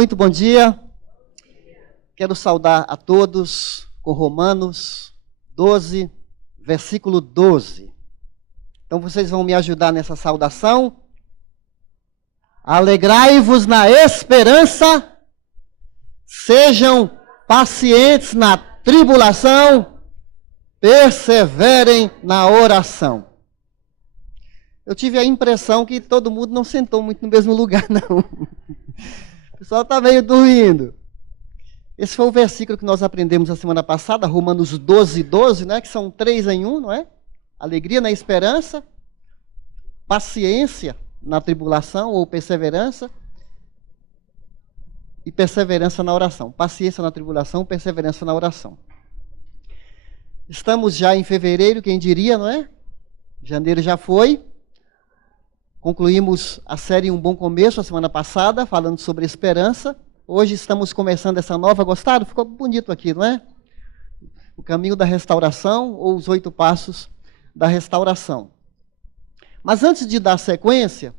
Muito bom dia. Quero saudar a todos com Romanos 12, versículo 12. Então vocês vão me ajudar nessa saudação. Alegrai-vos na esperança, sejam pacientes na tribulação, perseverem na oração. Eu tive a impressão que todo mundo não sentou muito no mesmo lugar, não. O pessoal está meio dormindo. Esse foi o versículo que nós aprendemos a semana passada, Romanos 12, 12, né? Que são 3 em 1, não é? Alegria na esperança, paciência na tribulação ou perseverança, e perseverança na oração. Paciência na tribulação, perseverança na oração. Estamos já em fevereiro, quem diria, não é? Janeiro já foi. Concluímos a série Um Bom Começo, a semana passada, falando sobre esperança. Hoje estamos começando essa nova. Gostaram? Ficou bonito aqui, não é? O caminho da restauração, ou os 8 passos da restauração. Mas antes de dar sequência,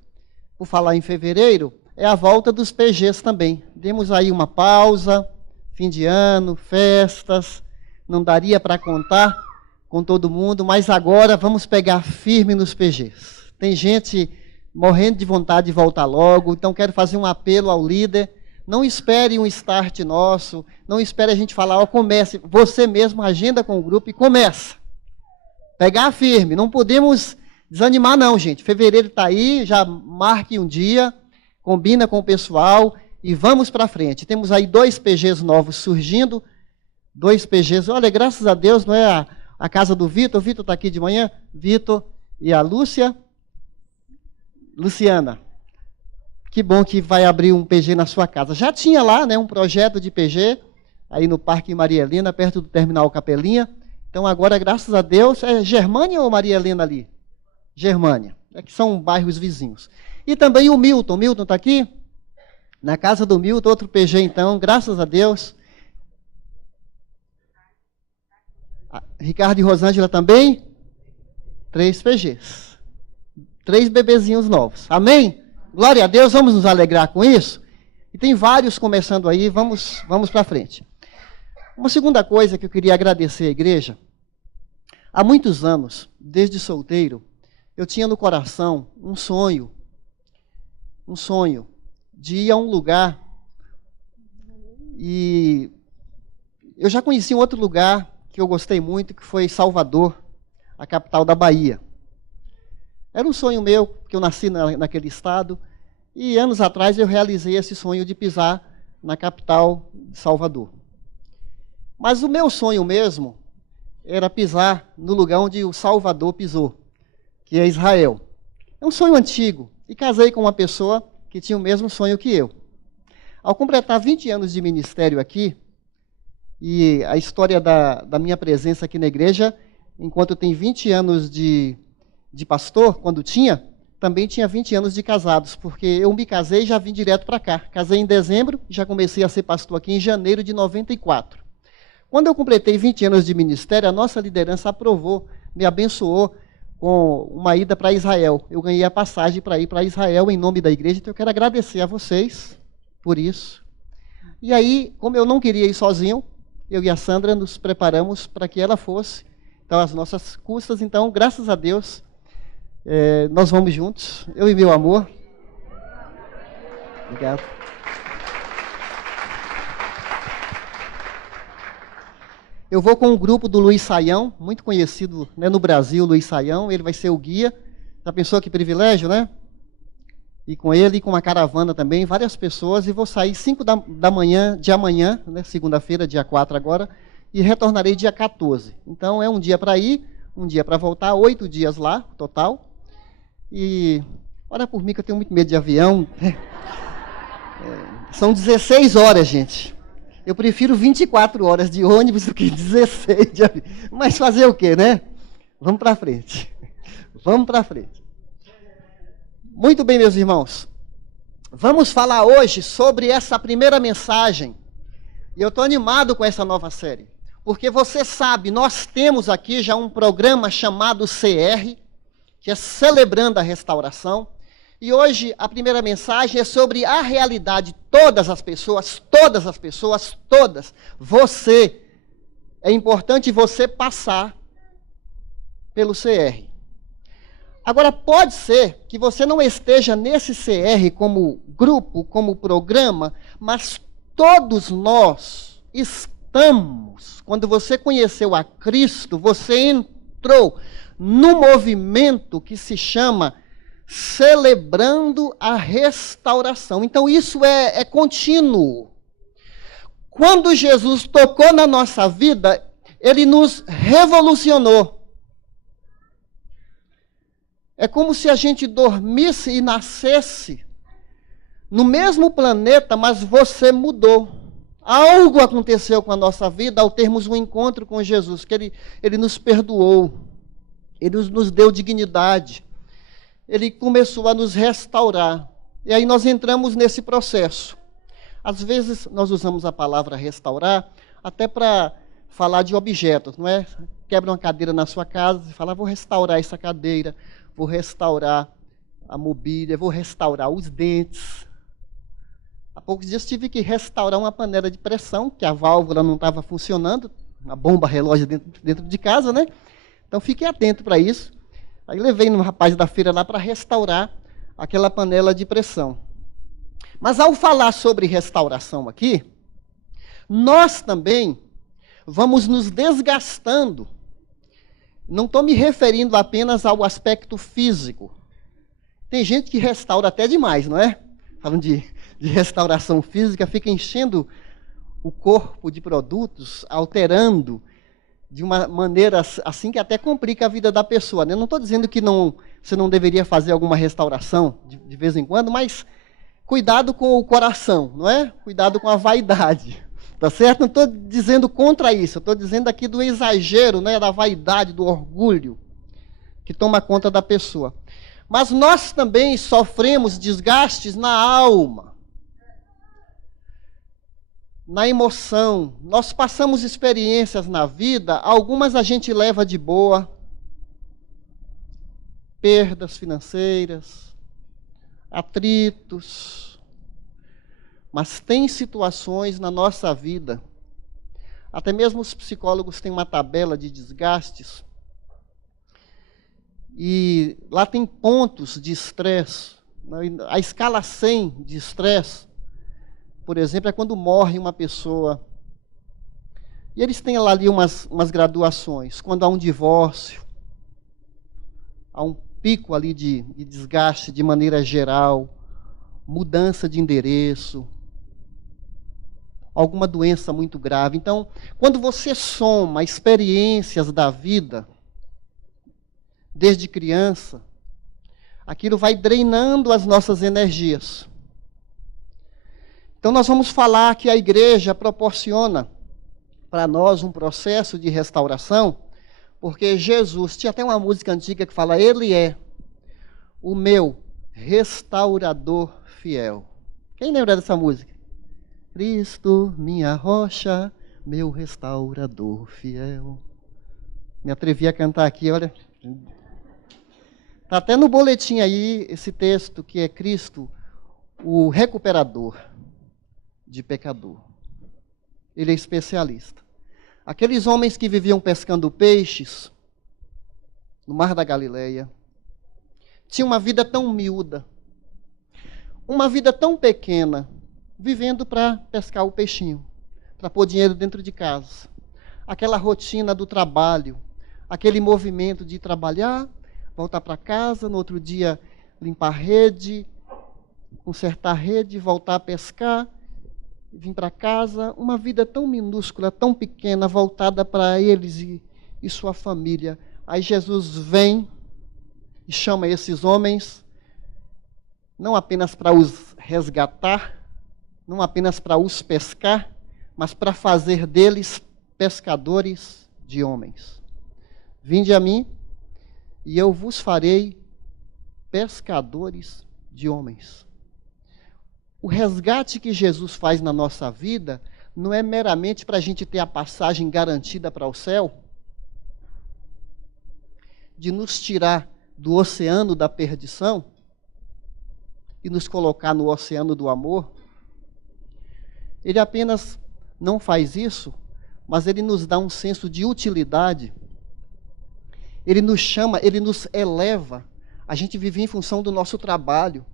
por falar em fevereiro, é a volta dos PGs também. Demos aí uma pausa, fim de ano, festas, não daria para contar com todo mundo, mas agora vamos pegar firme nos PGs. Tem gente morrendo de vontade de voltar logo, então quero fazer um apelo ao líder. Não espere um start nosso, não espere a gente falar, comece. Você mesmo agenda com o grupo e começa. Pegar firme, não podemos desanimar não, gente. Fevereiro está aí, já marque um dia, combina com o pessoal e vamos para frente. Temos aí 2 PGs novos surgindo, 2 PGs. Olha, graças a Deus, não é a casa do Vitor. O Vitor está aqui de manhã, Vitor e a Luciana. Que bom que vai abrir um PG na sua casa. Já tinha lá, né, um projeto de PG, aí no Parque Maria Helena, perto do Terminal Capelinha. Então agora, graças a Deus, é Germânia ou Maria Helena ali? Germânia, é que são bairros vizinhos. E também o Milton. Milton está aqui? Na casa do Milton, outro PG então, graças a Deus. Ricardo e Rosângela também? 3 PGs. 3 bebezinhos novos. Amém? Glória a Deus, vamos nos alegrar com isso? E tem vários começando aí, vamos para frente. Uma segunda coisa que eu queria agradecer à igreja. Há muitos anos, desde solteiro, eu tinha no coração um sonho de ir a um lugar, e eu já conheci um outro lugar que eu gostei muito, que foi Salvador, a capital da Bahia. Era um sonho meu, porque eu nasci naquele estado, e anos atrás eu realizei esse sonho de pisar na capital de Salvador. Mas o meu sonho mesmo era pisar no lugar onde o Salvador pisou, que é Israel. É um sonho antigo, e casei com uma pessoa que tinha o mesmo sonho que eu. Ao completar 20 anos de ministério aqui, e a história da minha presença aqui na igreja, enquanto eu tenho 20 anos de pastor, quando também tinha 20 anos de casados, porque eu me casei e já vim direto para cá. Casei em dezembro e já comecei a ser pastor aqui em janeiro de 94. Quando eu completei 20 anos de ministério, a nossa liderança aprovou, me abençoou com uma ida para Israel. Eu ganhei a passagem para ir para Israel em nome da igreja, então eu quero agradecer a vocês por isso. E aí, como eu não queria ir sozinho, eu e a Sandra nos preparamos para que ela fosse. Então, as nossas custas, então, graças a Deus, nós vamos juntos, eu e meu amor. Obrigado. Eu vou com um grupo do Luiz Saião, muito conhecido, né, no Brasil, Luiz Saião. Ele vai ser o guia. Já pensou que privilégio, né? E com ele e com uma caravana também, várias pessoas. E vou sair 5 da manhã de amanhã, né, segunda-feira, dia 4 agora, e retornarei dia 14. Então, é um dia para ir, um dia para voltar, 8 dias lá, total. E, olha por mim que eu tenho muito medo de avião. São 16 horas, gente. Eu prefiro 24 horas de ônibus do que 16 de avião. Mas fazer o quê, né? Vamos para frente. Vamos para frente. Muito bem, meus irmãos. Vamos falar hoje sobre essa primeira mensagem. E eu estou animado com essa nova série. Porque você sabe, nós temos aqui já um programa chamado CR, que é Celebrando a Restauração. E hoje a primeira mensagem é sobre a realidade. Todas as pessoas, todas as pessoas, todas. Você, é importante você passar pelo CR. Agora, pode ser que você não esteja nesse CR como grupo, como programa, mas todos nós estamos. Quando você conheceu a Cristo, você entrou no movimento que se chama Celebrando a Restauração. Então, isso é contínuo. Quando Jesus tocou na nossa vida, ele nos revolucionou. É como se a gente dormisse e nascesse no mesmo planeta, mas você mudou. Algo aconteceu com a nossa vida ao termos um encontro com Jesus, que ele nos perdoou, ele nos deu dignidade, ele começou a nos restaurar. E aí nós entramos nesse processo. Às vezes nós usamos a palavra restaurar até para falar de objetos, não é? Quebra uma cadeira na sua casa e fala, vou restaurar essa cadeira, vou restaurar a mobília, vou restaurar os dentes. Há poucos dias tive que restaurar uma panela de pressão, que a válvula não estava funcionando, uma bomba relógio dentro de casa, né? Então fiquei atento para isso. Aí levei no rapaz da feira lá para restaurar aquela panela de pressão. Mas ao falar sobre restauração aqui, nós também vamos nos desgastando. Não estou me referindo apenas ao aspecto físico. Tem gente que restaura até demais, não é? Falando de restauração física, fica enchendo o corpo de produtos, alterando de uma maneira assim que até complica a vida da pessoa. Né? Eu não estou dizendo que você não deveria fazer alguma restauração de vez em quando, mas cuidado com o coração, não é? Cuidado com a vaidade. Tá certo? Não estou dizendo contra isso, estou dizendo aqui do exagero, né, da vaidade, do orgulho, que toma conta da pessoa. Mas nós também sofremos desgastes na alma, na emoção. Nós passamos experiências na vida, algumas a gente leva de boa, perdas financeiras, atritos. Mas tem situações na nossa vida, até mesmo os psicólogos têm uma tabela de desgastes, e lá tem pontos de estresse. A escala 100 de estresse, por exemplo, é quando morre uma pessoa. E eles têm lá ali umas graduações. Quando há um divórcio, há um pico ali de desgaste de maneira geral, mudança de endereço, alguma doença muito grave. Então, quando você soma experiências da vida, desde criança, aquilo vai drenando as nossas energias. Então, nós vamos falar que a igreja proporciona para nós um processo de restauração, porque Jesus, tinha até uma música antiga que fala, Ele é o meu restaurador fiel. Quem lembra dessa música? Cristo, minha rocha, meu restaurador fiel. Me atrevi a cantar aqui, olha. Está até no boletim aí esse texto que é Cristo, o recuperador de pecador. Ele é especialista. Aqueles homens que viviam pescando peixes no Mar da Galileia tinham uma vida tão miúda, uma vida tão pequena, vivendo para pescar o peixinho, para pôr dinheiro dentro de casa. Aquela rotina do trabalho, aquele movimento de trabalhar, voltar para casa, no outro dia limpar a rede, consertar a rede, voltar a pescar, vir para casa, uma vida tão minúscula, tão pequena, voltada para eles e sua família. Aí Jesus vem e chama esses homens, não apenas para os resgatar, não apenas para os pescar, mas para fazer deles pescadores de homens. Vinde a mim, e eu vos farei pescadores de homens. O resgate que Jesus faz na nossa vida não é meramente para a gente ter a passagem garantida para o céu, de nos tirar do oceano da perdição, e nos colocar no oceano do amor, Ele apenas não faz isso, mas Ele nos dá um senso de utilidade. Ele nos chama, Ele nos eleva. A gente vive em função do nosso trabalho,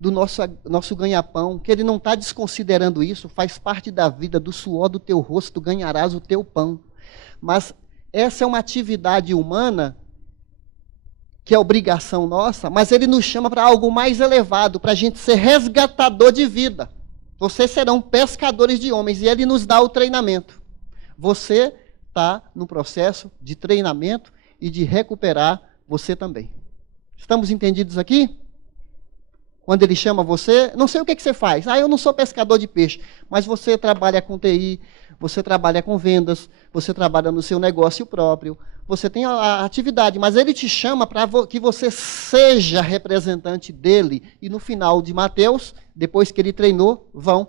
do nosso ganha-pão, que Ele não está desconsiderando isso, faz parte da vida, do suor do teu rosto ganharás o teu pão. Mas essa é uma atividade humana, que é obrigação nossa, mas Ele nos chama para algo mais elevado, para a gente ser resgatador de vida. Vocês serão pescadores de homens, e Ele nos dá o treinamento. Você está no processo de treinamento e de recuperar você também. Estamos entendidos aqui? Quando Ele chama você, não sei o que você faz. Eu não sou pescador de peixe, mas você trabalha com TI, você trabalha com vendas, você trabalha no seu negócio próprio, você tem a atividade, mas Ele te chama para que você seja representante dEle. E no final de Mateus, depois que Ele treinou, vão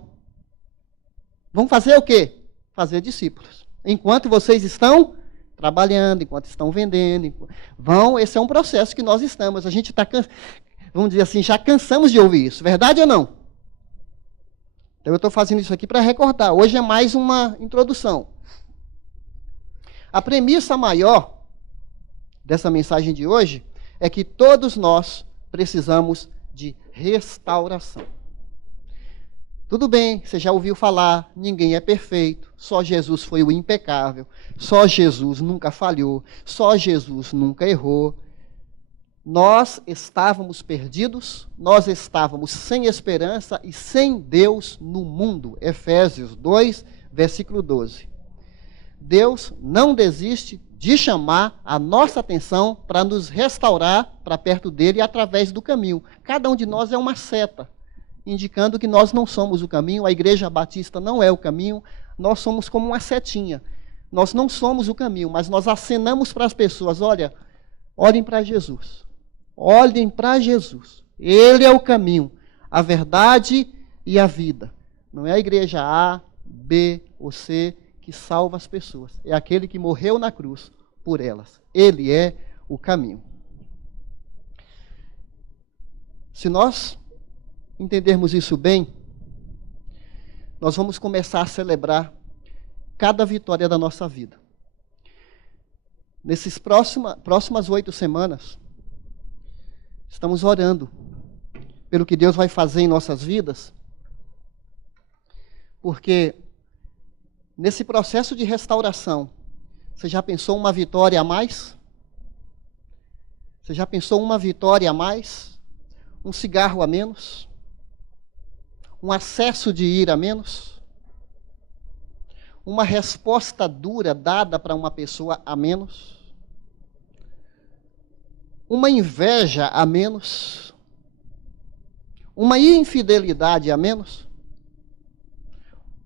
fazer o quê? Fazer discípulos. Enquanto vocês estão trabalhando, enquanto estão vendendo, esse é um processo que nós estamos. A gente está, vamos dizer assim, já cansamos de ouvir isso, verdade ou não? Então eu estou fazendo isso aqui para recordar. Hoje é mais uma introdução. A premissa maior dessa mensagem de hoje é que todos nós precisamos de restauração. Tudo bem, você já ouviu falar, ninguém é perfeito, só Jesus foi o impecável, só Jesus nunca falhou, só Jesus nunca errou. Nós estávamos perdidos, nós estávamos sem esperança e sem Deus no mundo. Efésios 2, versículo 12. Deus não desiste de chamar a nossa atenção para nos restaurar para perto dele através do caminho. Cada um de nós é uma seta, indicando que nós não somos o caminho, a Igreja Batista não é o caminho, nós somos como uma setinha. Nós não somos o caminho, mas nós acenamos para as pessoas, olha, olhem para Jesus. Olhem para Jesus. Ele é o caminho, a verdade e a vida. Não é a igreja A, B ou C que salva as pessoas. É aquele que morreu na cruz por elas. Ele é o caminho. Se nós entendermos isso bem, nós vamos começar a celebrar cada vitória da nossa vida. Nessas próximas 8 semanas, estamos orando pelo que Deus vai fazer em nossas vidas, porque nesse processo de restauração, você já pensou uma vitória a mais? Você já pensou uma vitória a mais? Um cigarro a menos? Um acesso de ira a menos? Uma resposta dura dada para uma pessoa a menos? Uma inveja a menos? Uma infidelidade a menos?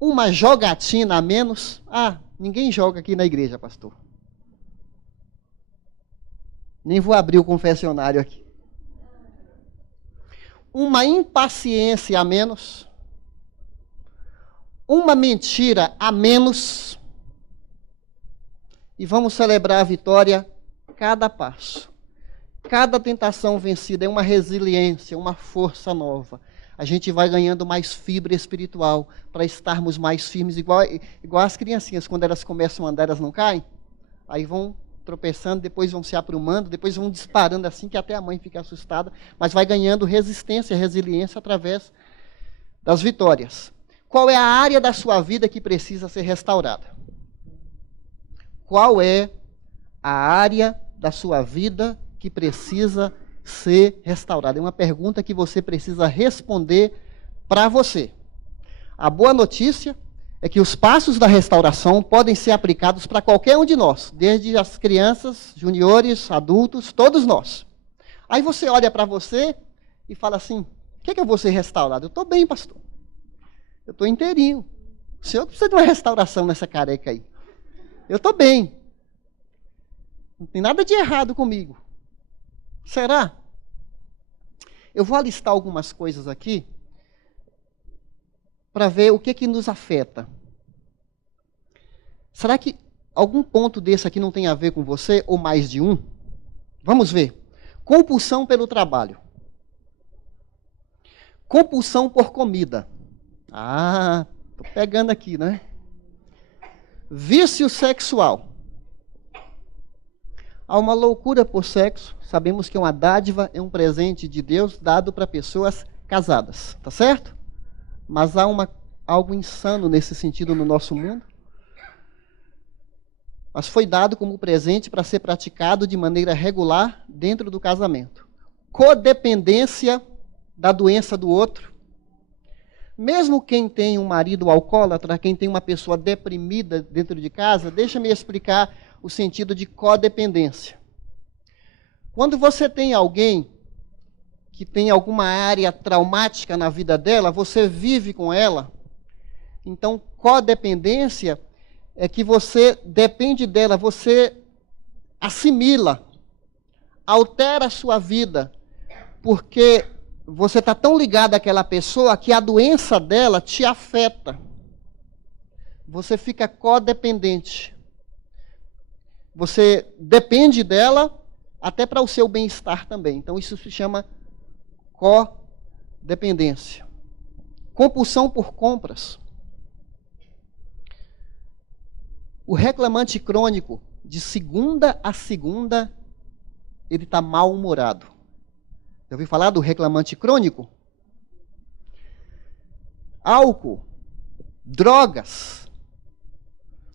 Uma jogatina a menos? Ninguém joga aqui na igreja, pastor. Nem vou abrir o confessionário aqui. Uma impaciência a menos? Uma mentira a menos? E vamos celebrar a vitória cada passo. Cada tentação vencida é uma resiliência, uma força nova. A gente vai ganhando mais fibra espiritual para estarmos mais firmes, igual as criancinhas, quando elas começam a andar, elas não caem? Aí vão tropeçando, depois vão se aprumando, depois vão disparando assim, que até a mãe fica assustada, mas vai ganhando resistência, resiliência através das vitórias. Qual é a área da sua vida que precisa ser restaurada? Qual é a área da sua vida que precisa ser restaurada? É uma pergunta que você precisa responder para você. A boa notícia é que os passos da restauração podem ser aplicados para qualquer um de nós, desde as crianças, juniores, adultos, todos nós. Aí você olha para você e fala assim, o que eu vou ser restaurado? Eu estou bem, pastor. Eu estou inteirinho. O senhor precisa de uma restauração nessa careca aí. Eu estou bem. Não tem nada de errado comigo. Será? Eu vou alistar algumas coisas aqui para ver o que nos afeta. Será que algum ponto desse aqui não tem a ver com você, ou mais de um? Vamos ver. Compulsão pelo trabalho. compulsão por comida. Ah, estou pegando aqui, né? Vício sexual. Há uma loucura por sexo. Sabemos que uma dádiva é um presente de Deus dado para pessoas casadas, tá certo? Mas há algo insano nesse sentido no nosso mundo. Mas foi dado como presente para ser praticado de maneira regular dentro do casamento. Codependência da doença do outro. Mesmo quem tem um marido alcoólatra, quem tem uma pessoa deprimida dentro de casa, deixa-me explicar o sentido de codependência. Quando você tem alguém que tem alguma área traumática na vida dela, você vive com ela. Então, codependência é que você depende dela, você assimila, altera a sua vida, porque você está tão ligado àquela pessoa que a doença dela te afeta. Você fica codependente. Você depende dela até para o seu bem-estar também. Então isso se chama codependência. Compulsão por compras. O reclamante crônico, de segunda a segunda, ele está mal-humorado. Já ouviu falar do reclamante crônico? Álcool, drogas,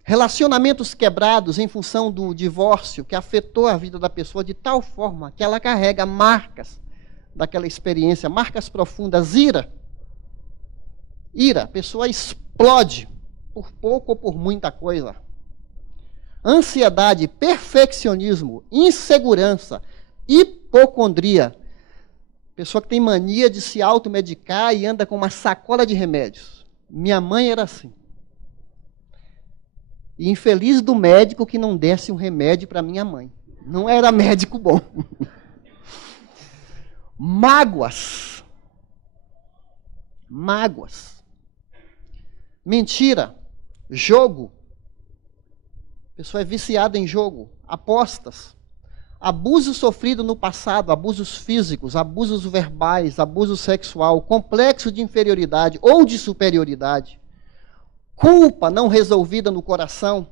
relacionamentos quebrados em função do divórcio que afetou a vida da pessoa de tal forma que ela carrega marcas daquela experiência, marcas profundas, ira, a pessoa explode por pouco ou por muita coisa. Ansiedade, perfeccionismo, insegurança, hipocondria. Pessoa que tem mania de se automedicar e anda com uma sacola de remédios. Minha mãe era assim. E infeliz do médico que não desse um remédio para minha mãe. Não era médico bom. Mágoas. Mentira. Jogo. A pessoa é viciada em jogo. Apostas. Abuso sofrido no passado, abusos físicos, abusos verbais, abuso sexual, complexo de inferioridade ou de superioridade, culpa não resolvida no coração,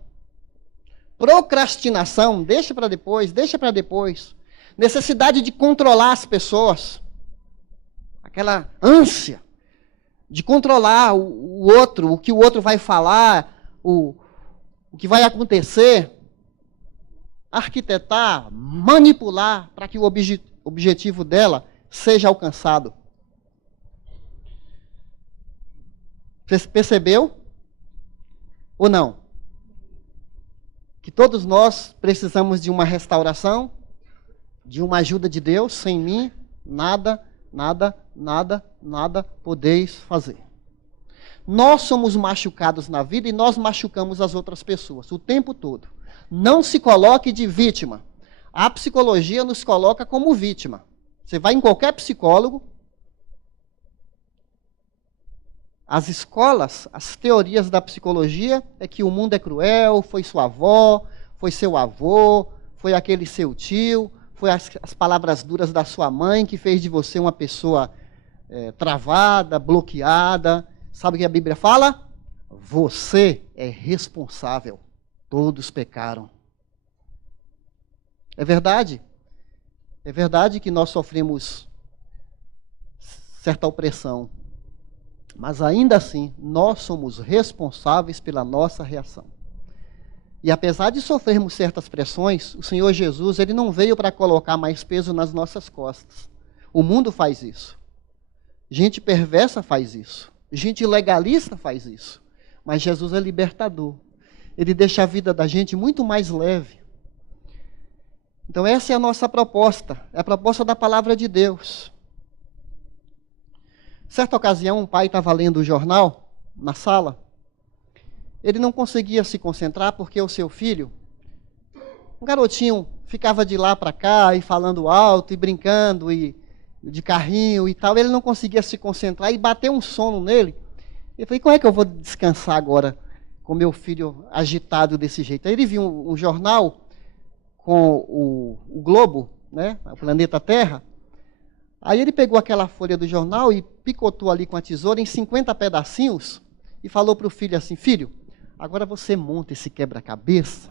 procrastinação, deixa para depois, necessidade de controlar as pessoas, aquela ânsia de controlar o outro, o que o outro vai falar, o que vai acontecer, arquitetar, manipular para que o objetivo dela seja alcançado. Você percebeu? Ou não? Que todos nós precisamos de uma restauração, de uma ajuda de Deus. Sem mim, nada podeis fazer. Nós somos machucados na vida e nós machucamos as outras pessoas o tempo todo. Não se coloque de vítima. A psicologia nos coloca como vítima. Você vai em qualquer psicólogo, as escolas, as teorias da psicologia é que o mundo é cruel, foi sua avó, foi seu avô, foi aquele seu tio, foi as palavras duras da sua mãe que fez de você uma pessoa travada, bloqueada. Sabe o que a Bíblia fala? Você é responsável. Todos pecaram. É verdade. É verdade que nós sofremos certa opressão. Mas ainda assim, nós somos responsáveis pela nossa reação. E apesar de sofrermos certas pressões, o Senhor Jesus, Ele não veio para colocar mais peso nas nossas costas. O mundo faz isso. Gente perversa faz isso. Gente legalista faz isso. Mas Jesus é libertador. Ele deixa a vida da gente muito mais leve. Então essa é a nossa proposta. É a proposta da palavra de Deus. Certa ocasião, um pai estava lendo o jornal na sala. Ele não conseguia se concentrar porque o seu filho, um garotinho, ficava de lá para cá e falando alto e brincando e de carrinho e tal. Ele não conseguia se concentrar e bateu um sono nele. Eu falei, como é que eu vou descansar agora com meu filho agitado desse jeito? Aí ele viu um jornal com o globo, né, o planeta Terra. Aí ele pegou aquela folha do jornal e picotou ali com a tesoura em 50 pedacinhos e falou para o filho assim: filho, agora você monta esse quebra-cabeça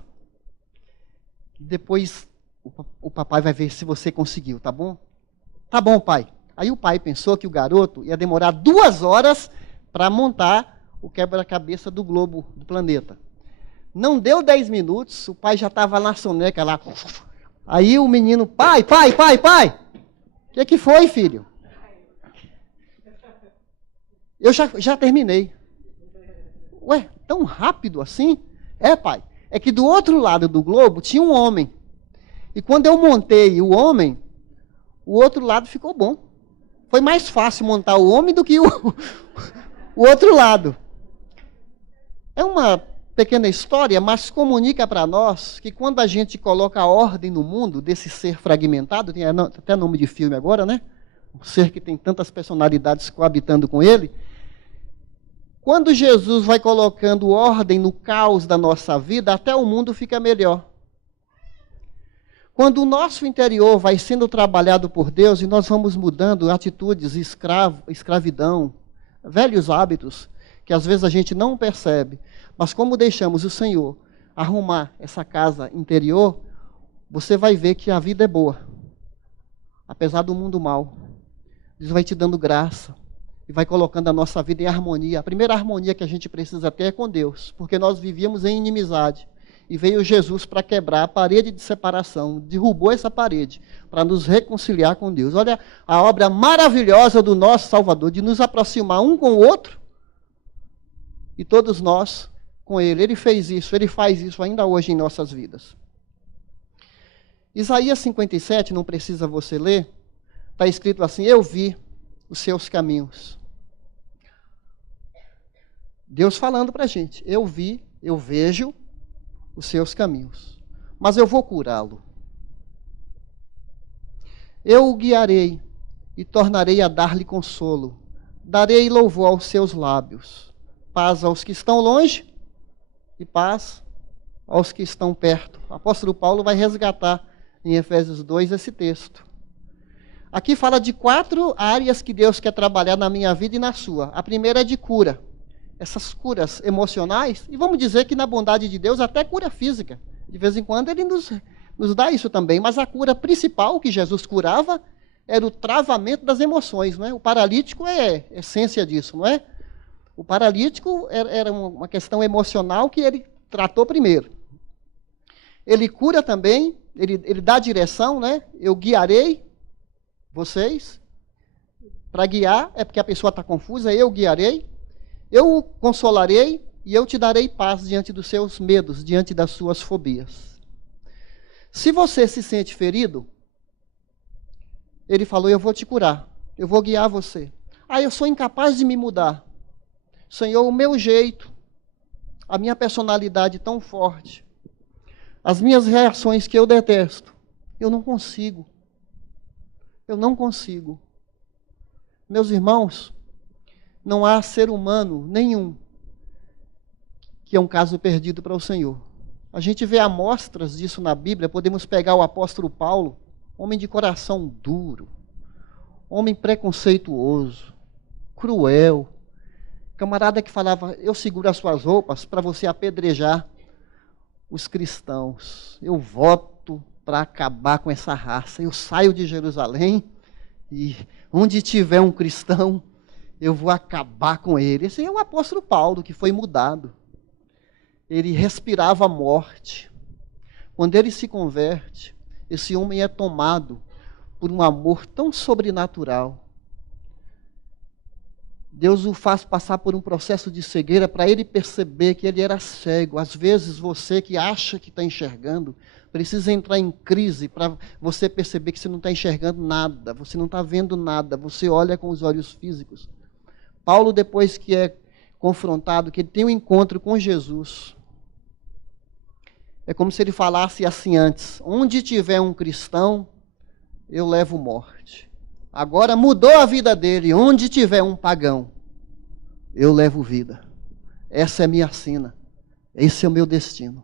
e depois o papai vai ver se você conseguiu, tá bom? Tá bom, pai. Aí o pai pensou que o garoto ia demorar 2 horas para montar o quebra-cabeça do globo do planeta. Não deu 10 minutos, o pai já estava na soneca lá. Aí o menino: pai, o que foi, filho? Eu já terminei. Ué, tão rápido assim? É, pai. É que do outro lado do globo tinha um homem. E quando eu montei o homem, o outro lado ficou bom. Foi mais fácil montar o homem do que o outro lado. É uma pequena história, mas comunica para nós que quando a gente coloca a ordem no mundo desse ser fragmentado, tem até nome de filme agora, né? Um ser que tem tantas personalidades coabitando com ele. Quando Jesus vai colocando ordem no caos da nossa vida, até o mundo fica melhor. Quando o nosso interior vai sendo trabalhado por Deus e nós vamos mudando atitudes, escravidão, velhos hábitos, que às vezes a gente não percebe, mas como deixamos o Senhor arrumar essa casa interior, você vai ver que a vida é boa, apesar do mundo mal. Deus vai te dando graça e vai colocando a nossa vida em harmonia. A primeira harmonia que a gente precisa ter é com Deus, porque nós vivíamos em inimizade. E veio Jesus para quebrar a parede de separação, derrubou essa parede para nos reconciliar com Deus. Olha a obra maravilhosa do nosso Salvador, de nos aproximar um com o outro e todos nós com Ele. Ele fez isso, Ele faz isso ainda hoje em nossas vidas. Isaías 57, não precisa você ler, está escrito assim: eu vi os seus caminhos. Deus falando para a gente: eu vi, eu vejo os seus caminhos, mas eu vou curá-lo. Eu o guiarei e tornarei a dar-lhe consolo. Darei louvor aos seus lábios. Paz aos que estão longe e paz aos que estão perto. O apóstolo Paulo vai resgatar em Efésios 2 esse texto. Aqui fala de 4 áreas que Deus quer trabalhar na minha vida e na sua. A primeira é de cura. Essas curas emocionais, e vamos dizer que na bondade de Deus até cura física. De vez em quando Ele nos dá isso também, mas a cura principal que Jesus curava era o travamento das emoções, não é? O paralítico é a essência disso, não é? O paralítico era uma questão emocional que Ele tratou primeiro. Ele cura também, ele dá direção, né? Eu guiarei vocês. Para guiar é porque a pessoa está confusa, eu guiarei. Eu o consolarei e eu te darei paz diante dos seus medos, diante das suas fobias. Se você se sente ferido, ele falou: eu vou te curar, eu vou guiar você. Ah, eu sou incapaz de me mudar. Senhor, o meu jeito, a minha personalidade tão forte, as minhas reações que eu detesto, eu não consigo. Eu não consigo. Meus irmãos, não há ser humano nenhum que é um caso perdido para o Senhor. A gente vê amostras disso na Bíblia. Podemos pegar o apóstolo Paulo, homem de coração duro, homem preconceituoso, cruel, camarada que falava: eu seguro as suas roupas para você apedrejar os cristãos. Eu voto para acabar com essa raça. Eu saio de Jerusalém e onde tiver um cristão, eu vou acabar com ele. Esse é o apóstolo Paulo, que foi mudado. Ele respirava a morte. Quando ele se converte, esse homem é tomado por um amor tão sobrenatural. Deus o faz passar por um processo de cegueira para ele perceber que ele era cego. Às vezes você que acha que está enxergando, precisa entrar em crise para você perceber que você não está enxergando nada, você não está vendo nada, você olha com os olhos físicos. Paulo, depois que é confrontado, que ele tem um encontro com Jesus, é como se ele falasse assim antes: onde tiver um cristão, eu levo morte. Agora mudou a vida dele: onde tiver um pagão, eu levo vida. Essa é a minha sina, esse é o meu destino.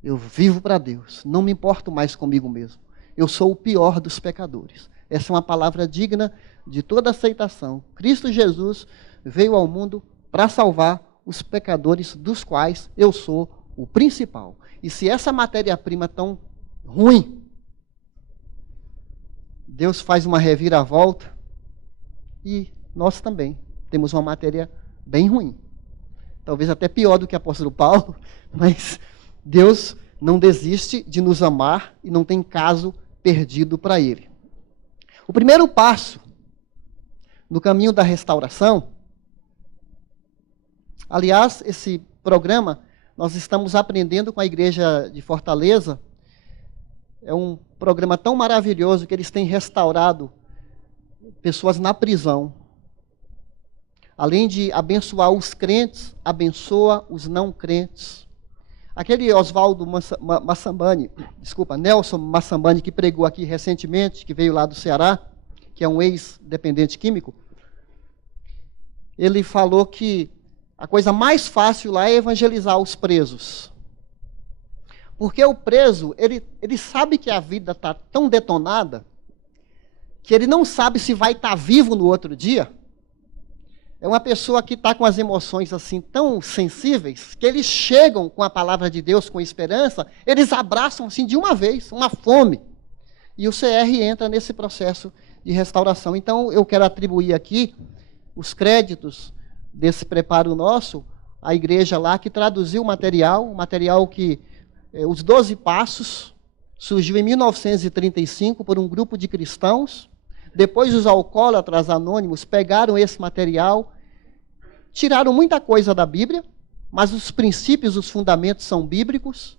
Eu vivo para Deus, não me importo mais comigo mesmo. Eu sou o pior dos pecadores. Essa é uma palavra digna de toda aceitação. Cristo Jesus veio ao mundo para salvar os pecadores, dos quais eu sou o principal. E se essa matéria-prima tão ruim, Deus faz uma reviravolta e nós também temos uma matéria bem ruim. Talvez até pior do que o apóstolo Paulo, mas Deus não desiste de nos amar e não tem caso perdido para Ele. O primeiro passo no caminho da restauração, aliás, esse programa nós estamos aprendendo com a igreja de Fortaleza, é um programa tão maravilhoso que eles têm restaurado pessoas na prisão. Além de abençoar os crentes, abençoa os não crentes. Aquele Oswaldo Massambani, Nelson Massambani, que pregou aqui recentemente, que veio lá do Ceará, que é um ex-dependente químico, ele falou que a coisa mais fácil lá é evangelizar os presos. Porque o preso, ele sabe que a vida está tão detonada, que ele não sabe se vai estar vivo no outro dia. É uma pessoa que está com as emoções assim tão sensíveis, que eles chegam com a palavra de Deus, com esperança, eles abraçam assim de uma vez, uma fome. E o CR entra nesse processo de restauração. Então, eu quero atribuir aqui os créditos desse preparo nosso à igreja lá que traduziu o material que, os 12 Passos, surgiu em 1935 por um grupo de cristãos. Depois os alcoólatras anônimos pegaram esse material, tiraram muita coisa da Bíblia, mas os princípios, os fundamentos são bíblicos.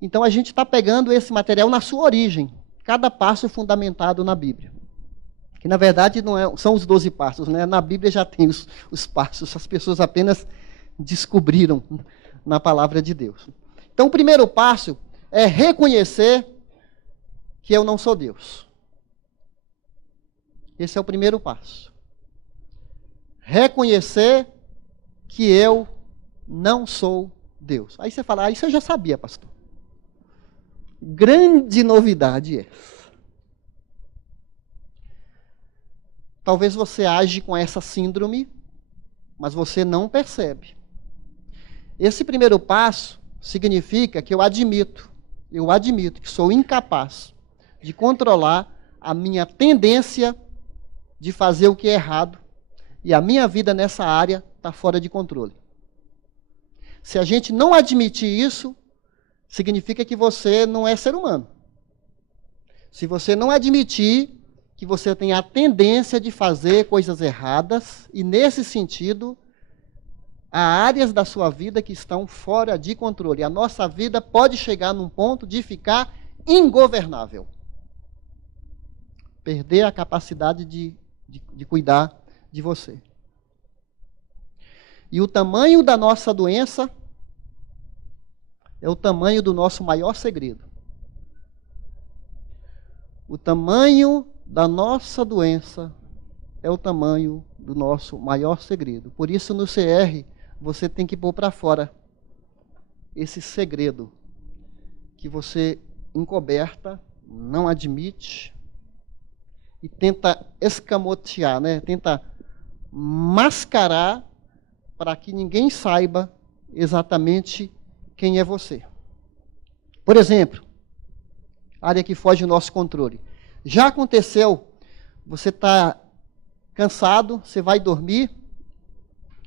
Então a gente está pegando esse material na sua origem, cada passo fundamentado na Bíblia. Que na verdade não são os 12 passos, né? Na Bíblia já tem os passos, as pessoas apenas descobriram na palavra de Deus. Então o primeiro passo é reconhecer que eu não sou Deus. Esse é o primeiro passo. Reconhecer que eu não sou Deus. Aí você fala, isso eu já sabia, pastor. Grande novidade essa. Talvez você age com essa síndrome, mas você não percebe. Esse primeiro passo significa que eu admito que sou incapaz de controlar a minha tendência de fazer o que é errado, e a minha vida nessa área está fora de controle. Se a gente não admitir isso, significa que você não é ser humano. Se você não admitir que você tem a tendência de fazer coisas erradas, e nesse sentido, há áreas da sua vida que estão fora de controle. A nossa vida pode chegar num ponto de ficar ingovernável. Perder a capacidade de cuidar de você. E o tamanho da nossa doença é o tamanho do nosso maior segredo. O tamanho da nossa doença é o tamanho do nosso maior segredo. Por isso, no CR, você tem que pôr para fora esse segredo que você encoberta, não admite, e tenta escamotear, né? Tenta mascarar para que ninguém saiba exatamente quem é você. Por exemplo, área que foge do nosso controle. Já aconteceu, você está cansado, você vai dormir,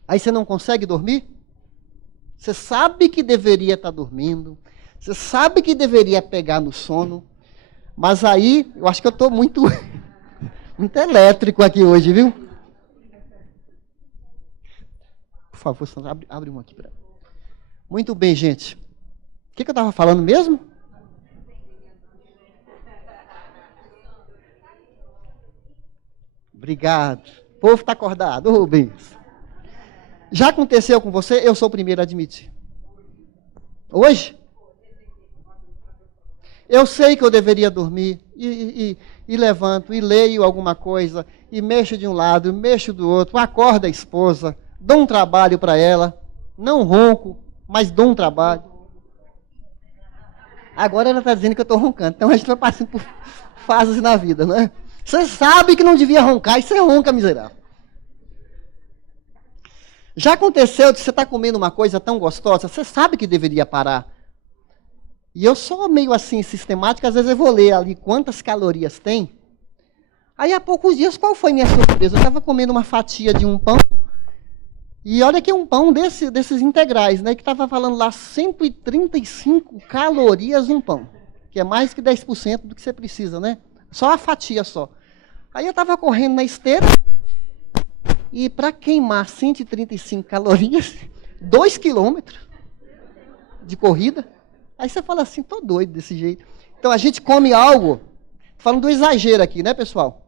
aí você não consegue dormir? Você sabe que deveria estar dormindo, você sabe que deveria pegar no sono, mas aí, eu acho que eu estou muito elétrico aqui hoje, viu? Por favor, Sandra, abre uma aqui para mim. Muito bem, gente. O que eu estava falando mesmo? Obrigado. O povo está acordado. Rubens. Já aconteceu com você? Eu sou o primeiro a admitir. Hoje? Eu sei que eu deveria dormir, e levanto, e leio alguma coisa, e mexo de um lado, mexo do outro, acordo a esposa, dou um trabalho para ela, não ronco, mas dou um trabalho. Agora ela está dizendo que eu estou roncando, então a gente vai passando por fases na vida, né? Você sabe que não devia roncar e você ronca, miserável. Já aconteceu de você estar comendo uma coisa tão gostosa, você sabe que deveria parar. E eu sou meio assim sistemático, às vezes eu vou ler ali quantas calorias tem. Aí há poucos dias, qual foi minha surpresa? Eu estava comendo uma fatia de um pão, e olha que é um pão desses integrais, né? Que estava falando lá 135 calorias um pão, que é mais que 10% do que você precisa, né? Só a fatia só. Aí eu estava correndo na esteira, e para queimar 135 calorias, 2 quilômetros de corrida. Aí você fala assim, tô doido desse jeito. Então a gente come algo, falando do exagero aqui, né, pessoal?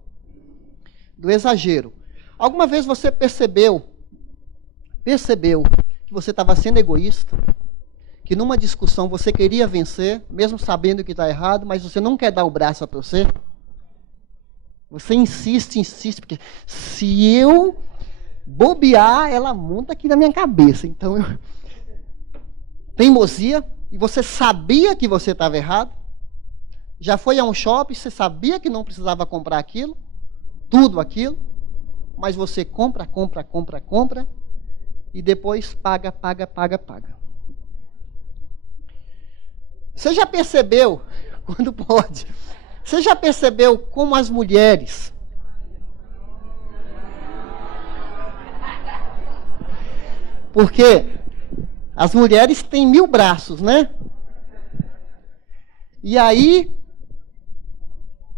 Do exagero. Alguma vez você percebeu que você estava sendo egoísta, que numa discussão você queria vencer, mesmo sabendo que está errado, mas você não quer dar o braço a torcer? Você insiste, porque se eu bobear, ela monta aqui na minha cabeça. Então, teimosia, e você sabia que você estava errado, já foi a um shopping, você sabia que não precisava comprar aquilo, tudo aquilo, mas você compra, e depois paga. Você já percebeu, quando pode, você já percebeu como as mulheres... Porque as mulheres têm 1000 braços, né? E aí,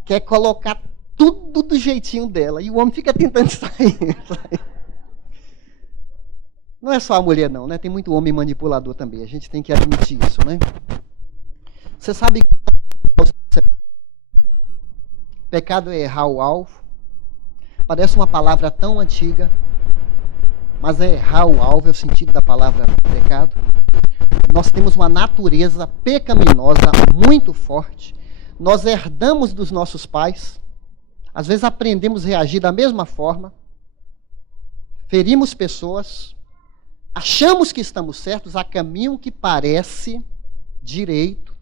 quer colocar tudo do jeitinho dela. E o homem fica tentando sair. Não é só a mulher, não, né? Tem muito homem manipulador também. A gente tem que admitir isso, né? Você sabe que pecado é errar o alvo. Parece uma palavra tão antiga. Mas é errar o alvo, é o sentido da palavra pecado. Nós temos uma natureza pecaminosa muito forte. Nós herdamos dos nossos pais. Às vezes aprendemos a reagir da mesma forma. Ferimos pessoas. Achamos que estamos certos a caminho que parece direito.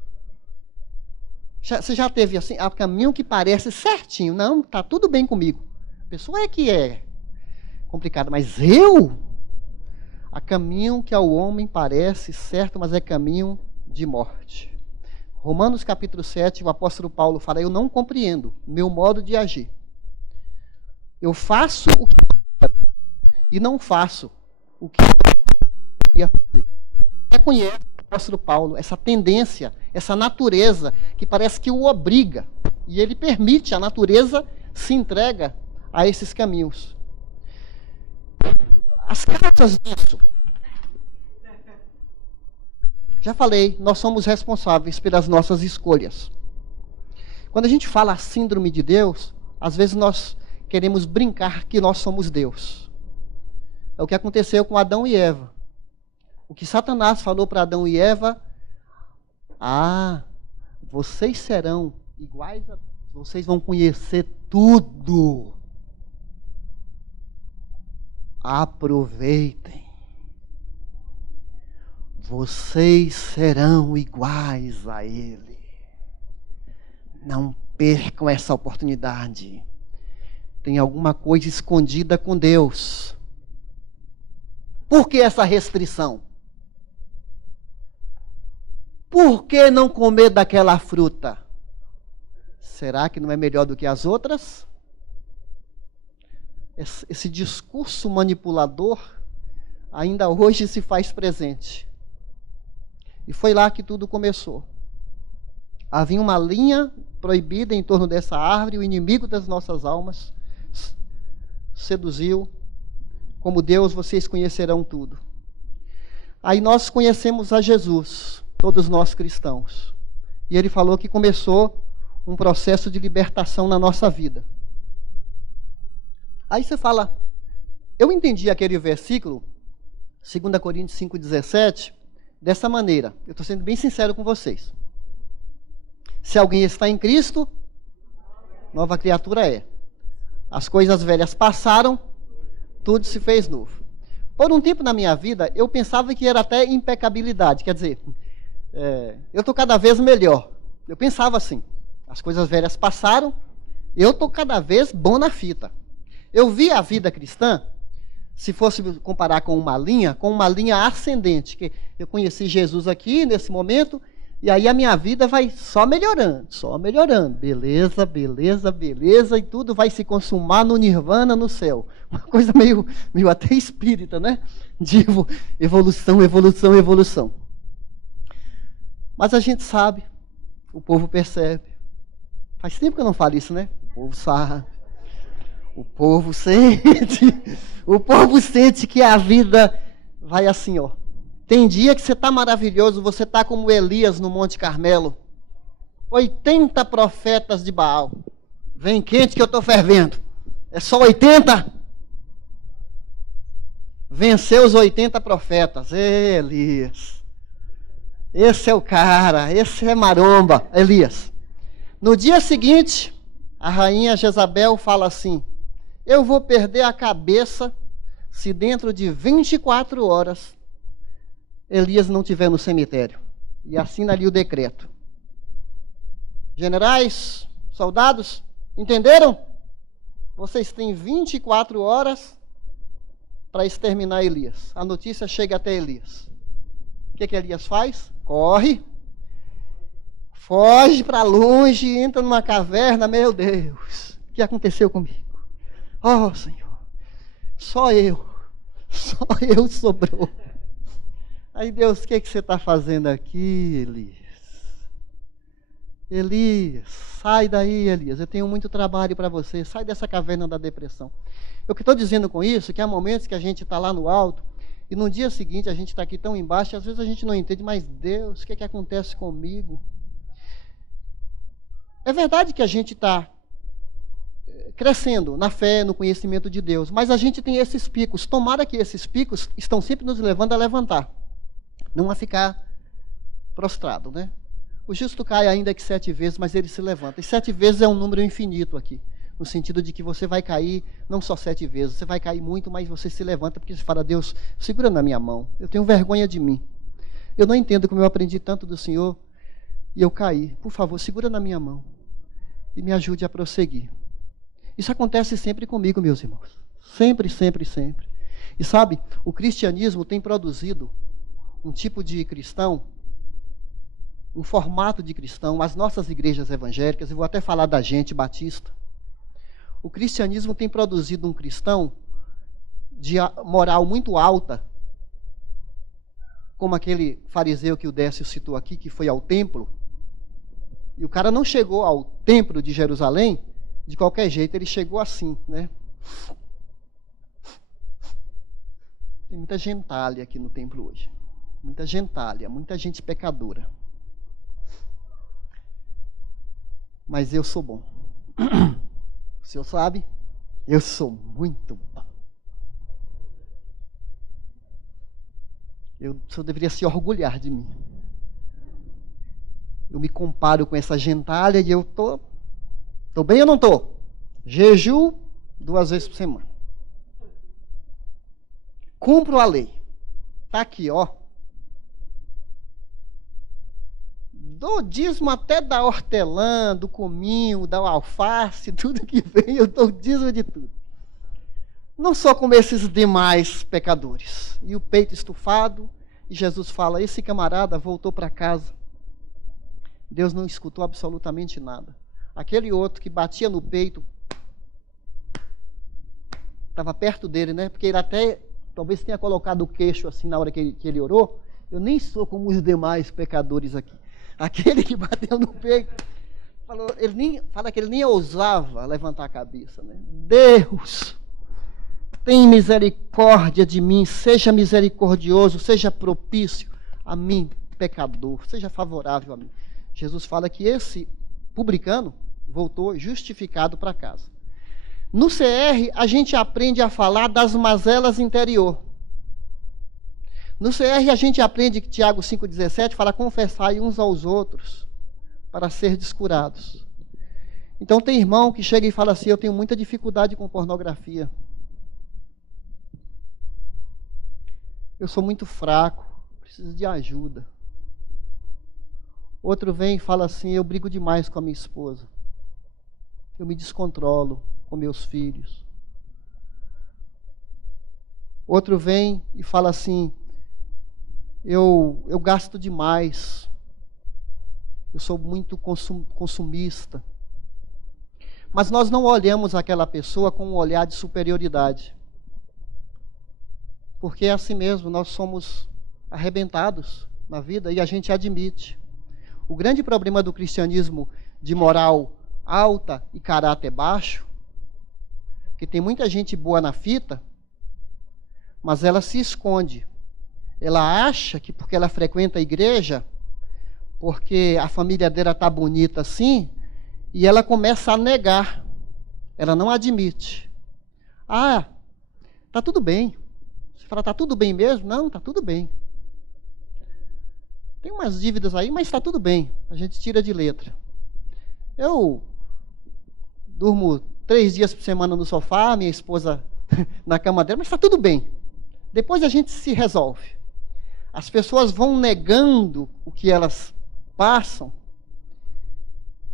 Você já teve assim, a caminho que parece certinho. Não, está tudo bem comigo. A pessoa é que é complicado, mas há caminho que ao homem parece certo, mas é caminho de morte. Romanos capítulo 7, o apóstolo Paulo fala, eu não compreendo meu modo de agir. Eu faço o que eu quero e não faço o que eu queria fazer. Reconhece o apóstolo Paulo essa tendência, essa natureza que parece que o obriga, e ele permite, a natureza se entrega a esses caminhos. As cartas disso. Já falei, nós somos responsáveis pelas nossas escolhas. Quando a gente fala a síndrome de Deus, às vezes nós queremos brincar que nós somos Deus. É o que aconteceu com Adão e Eva. O que Satanás falou para Adão e Eva, vocês serão iguais a... Vocês vão conhecer tudo. Aproveitem. Vocês serão iguais a Ele. Não percam essa oportunidade. Tem alguma coisa escondida com Deus. Por que essa restrição? Por que não comer daquela fruta? Será que não é melhor do que as outras? Esse discurso manipulador ainda hoje se faz presente. E foi lá que tudo começou. Havia uma linha proibida em torno dessa árvore, o inimigo das nossas almas seduziu. Como Deus, vocês conhecerão tudo. Aí nós conhecemos a Jesus, todos nós cristãos. E ele falou que começou um processo de libertação na nossa vida. Aí você fala, eu entendi aquele versículo, 2 Coríntios 5,17, dessa maneira. Eu estou sendo bem sincero com vocês. Se alguém está em Cristo, nova criatura é. As coisas velhas passaram, tudo se fez novo. Por um tempo na minha vida, eu pensava que era até impecabilidade. Quer dizer, eu estou cada vez melhor. Eu pensava assim, as coisas velhas passaram, Eu estou cada vez bom na fita. Eu vi a vida cristã, se fosse comparar com uma linha ascendente, que eu conheci Jesus aqui, nesse momento, e aí a minha vida vai só melhorando. Beleza, beleza, beleza, e tudo vai se consumar no nirvana, no céu. Uma coisa meio até espírita, né? De evolução, evolução, evolução. Mas a gente sabe, o povo percebe. Faz tempo que eu não falo isso, né? O povo sabe. O povo sente que a vida vai assim, ó. Tem dia que você está maravilhoso, você está como Elias no Monte Carmelo. 80 profetas de Baal. Vem quente que eu estou fervendo. É só 80? Venceu os 80 profetas. Ei, Elias. Esse é o cara, esse é maromba, Elias. No dia seguinte, a rainha Jezabel fala assim: eu vou perder a cabeça se dentro de 24 horas Elias não estiver no cemitério. E assina ali o decreto. Generais, soldados, entenderam? Vocês têm 24 horas para exterminar Elias. A notícia chega até Elias. O que Elias faz? Corre, foge para longe, entra numa caverna. Meu Deus, o que aconteceu comigo? Oh, Senhor, só eu sobrou. Aí Deus, o que você está fazendo aqui, Elias? Elias, sai daí, Elias, eu tenho muito trabalho para você, sai dessa caverna da depressão. Eu que estou dizendo com isso, que há momentos que a gente está lá no alto, e no dia seguinte a gente está aqui tão embaixo, e às vezes a gente não entende, mas Deus, o que acontece comigo? É verdade que a gente está crescendo na fé, no conhecimento de Deus, mas a gente tem esses picos. Tomara que esses picos estão sempre nos levando a levantar, não a ficar prostrado, né? O justo cai ainda que 7 vezes, mas ele se levanta. E 7 vezes é um número infinito aqui, no sentido de que você vai cair não só 7 vezes, você vai cair muito, mas você se levanta porque você fala: Deus, segura na minha mão, eu tenho vergonha de mim. Eu não entendo como eu aprendi tanto do Senhor e eu caí. Por favor, segura na minha mão e me ajude a prosseguir. Isso acontece sempre comigo, meus irmãos. Sempre, sempre, sempre. E sabe, o cristianismo tem produzido um tipo de cristão, um formato de cristão, as nossas igrejas evangélicas, eu vou até falar da gente batista. O cristianismo tem produzido um cristão de moral muito alta, como aquele fariseu que o Décio citou aqui, que foi ao templo, e o cara não chegou ao templo de Jerusalém de qualquer jeito, ele chegou assim, né? Tem muita gentalha aqui no templo hoje. Muita gentalha, muita gente pecadora. Mas eu sou bom. O senhor sabe? Eu sou muito bom. O senhor deveria se orgulhar de mim. Eu me comparo com essa gentalha e eu estou bem ou não estou? Jejum 2 vezes por semana. Cumpro a lei. Está aqui, ó. Dou dízimo até da hortelã, do cominho, da alface, tudo que vem, eu dou dízimo de tudo. Não sou como esses demais pecadores. E o peito estufado, e Jesus fala: esse camarada voltou para casa. Deus não escutou absolutamente nada. Aquele outro que batia no peito, estava perto dele, né? Porque ele até, talvez tenha colocado o queixo assim na hora que ele orou. Eu nem sou como os demais pecadores aqui. Aquele que bateu no peito, fala que ele nem ousava levantar a cabeça, né? Deus, tem misericórdia de mim, seja misericordioso, seja propício a mim, pecador, seja favorável a mim. Jesus fala que esse publicano voltou justificado para casa. No CR, a gente aprende a falar das mazelas interior. No CR, a gente aprende que Tiago 5,17 fala: confessai uns aos outros para ser descurados. Então tem irmão que chega e fala assim: eu tenho muita dificuldade com pornografia. Eu sou muito fraco, preciso de ajuda. Outro vem e fala assim: eu brigo demais com a minha esposa. Eu me descontrolo com meus filhos. Outro vem e fala assim, eu gasto demais, eu sou muito consumista. Mas nós não olhamos aquela pessoa com um olhar de superioridade. Porque é assim mesmo, nós somos arrebentados na vida e a gente admite. O grande problema do cristianismo de moral alta e caráter baixo, que tem muita gente boa na fita, mas ela se esconde. Ela acha que porque ela frequenta a igreja, porque a família dela está bonita assim, e ela começa a negar. Ela não admite. Ah, está tudo bem. Você fala, está tudo bem mesmo? Não, está tudo bem. Tem umas dívidas aí, mas está tudo bem. A gente tira de letra. Eu durmo 3 dias por semana no sofá, minha esposa na cama dela, mas está tudo bem. Depois a gente se resolve. As pessoas vão negando o que elas passam,